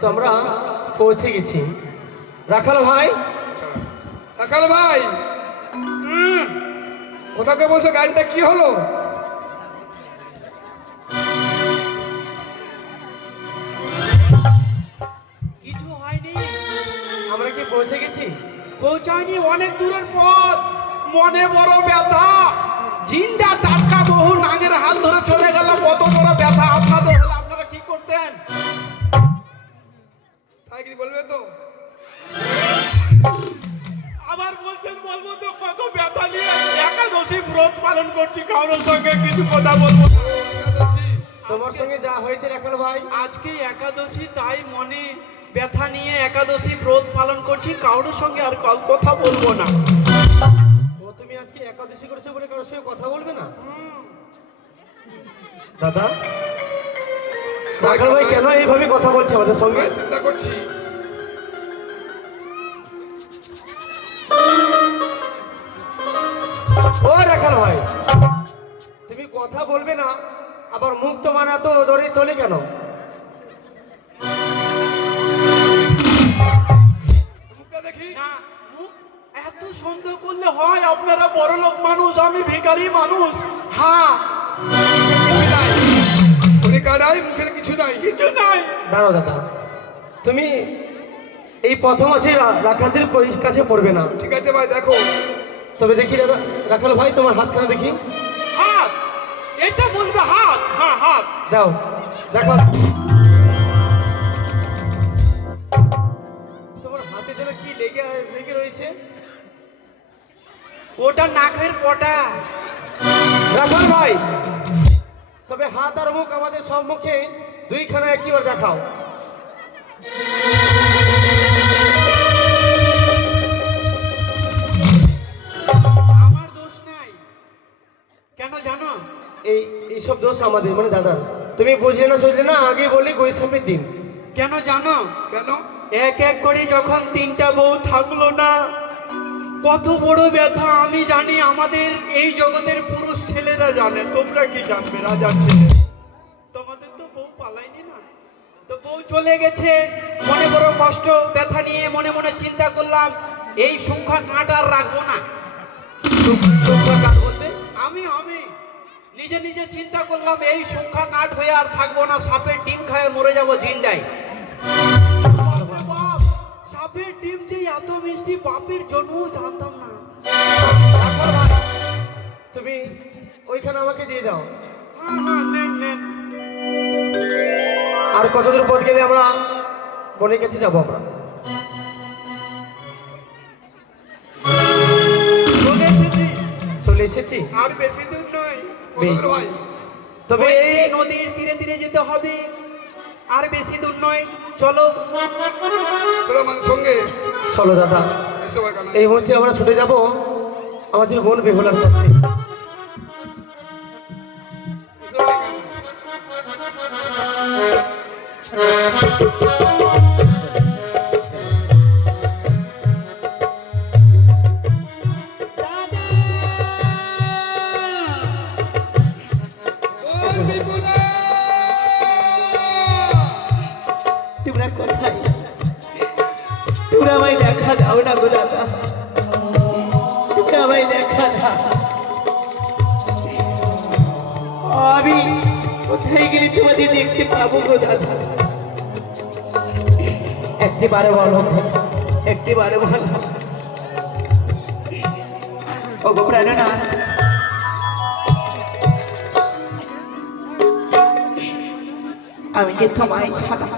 কিন্তু আমরা পৌঁছে গেছি। রাখাল ভাই, রাখাল ভাই, কোথাকে বলছো? গাড়িটা কি হলো? কিছু হয়নি, আমরা কি পৌঁছে গেছি? পৌঁছায়নি, অনেক দূরের পথ। মনে বড় ব্যথা, জিনটা টাটকা বহু নাগের হাত ধরে চলে গেল। কত বড় ব্যথা আপনাদের হলে আপনারা কি করতেন? তাই কি বলবে তো? আবার বলছেন বলবো তো, কত ব্যথা নিয়ে একাদশী ব্রত পালন করছি, কারোর সঙ্গে কিছু কথা বলবো না। একাদশী? তোমার সঙ্গে যা হয়েছে রাখাল ভাই, আজকে একাদশী, তাই মনে ব্যথা নিয়ে একাদশী ব্রত পালন করছি, কারোর সঙ্গে আর কথা বলবো না। ও তুমি আজকে একাদশী করেছো বলে কারোর সঙ্গে কথা বলবে না? দাদা, রাখাল ভাই কেন এইভাবে কথা বলছে আমাদের সঙ্গে? চিন্তা করছি। ও রাখাল ভাই, তুমি কথা বলবে না, আবার মুখ তোমার এত জোরে চলে কেন? মুখটা দেখি। না, মুখ এত সন্দেহ করলে হয়? আপনারা বড়লোক মানুষ, আমি ভিখারি মানুষ। হ্যাঁ, কিছু নাই, পরীক্ষা নাই, মুখের কিছু নাই। কিছু নাই। দাঁড়াও দাদা, তুমি এই প্রথম আছে রাখালদের কাছে পড়বে না। ঠিক আছে ভাই, দেখো। তবে দেখি দাদা, রাখাল ভাই তোমার হাতখানা দেখি। হাত, এটা বলবে হাত? হ্যাঁ, হাত দাও, দেখো তোমার হাতে যেন কি লেগে লেগে রয়েছে। ওটা নাকের পটা। রাখাল ভাই, তবে হাত আর মুখ আমাদের সম্মুখে দুইখানা একবার দেখাও। আমার দোষ নাই, কেন জানো? এইসব দোষ আমাদের, মানে দাদা তুমি বুঝলে না সুঝলে না, আগে বলি গৈসাপের ডিম। কেন জানো? কেন? এক এক করে যখন তিনটা বউ থাকলো না, কত বড় ব্যথা আমি জানি, আমাদের এই জগতের পুরুষ ছেলেরা জানে। তোমরা কি জানবে? রাজার ছেলে তোমাদের তো বউ পালাইনি না, তো বউ চলে গেছে, মনে বড় কষ্ট, ব্যথা নিয়ে মনে মনে চিন্তা করলাম, এই সংখ্যা কাঁট আর রাখবো না। সংখ্যা কাট বলতে? আমি নিজে নিজে চিন্তা করলাম, এই সংখ্যা কাঠ হয়ে আর থাকবো না, সাপের ডিম খায় মরে যাবো জিন্দাই। বাপ, সাপের ডিম যে এত মিষ্টি, বাপের জন্মও জানতাম না। রাখাল ভাই, তুমি ওইখানে আমাকে দিয়ে দাও। হ্যাঁ, নেন নেন। আর কতদূর পথ গেলে আমরা বোনের কাছে যাবো? আমরা চলে এসেছি, চলে এসেছি। আর বেশি দূর নয়। বেশ। কত ভাই? তবে এই নদীর তীরে তীরে যেতে হবে, আর বেশি দূর নয়, চলো। চলো আমার সঙ্গে। চলো দাদা, এসো ভাই, কানা। এই মুহূর্তে আমরা ছুটে যাব আমাদের বোন বেহুলার কাছে। এসো ভাই, কানা। ওই বিপুলা! তোমরা কোথায়? তোমরা আমায় দেখা দাও না গো দাদা, তোমরা আমায় দেখা দাও। আমি কোথায় গেলে তোমাদের দেখতে পাবো গো দাদা? একটিবারে বলো, একটিবারে বলো। ও গো প্রাণনা, আমি যে তোমায় ছাড়া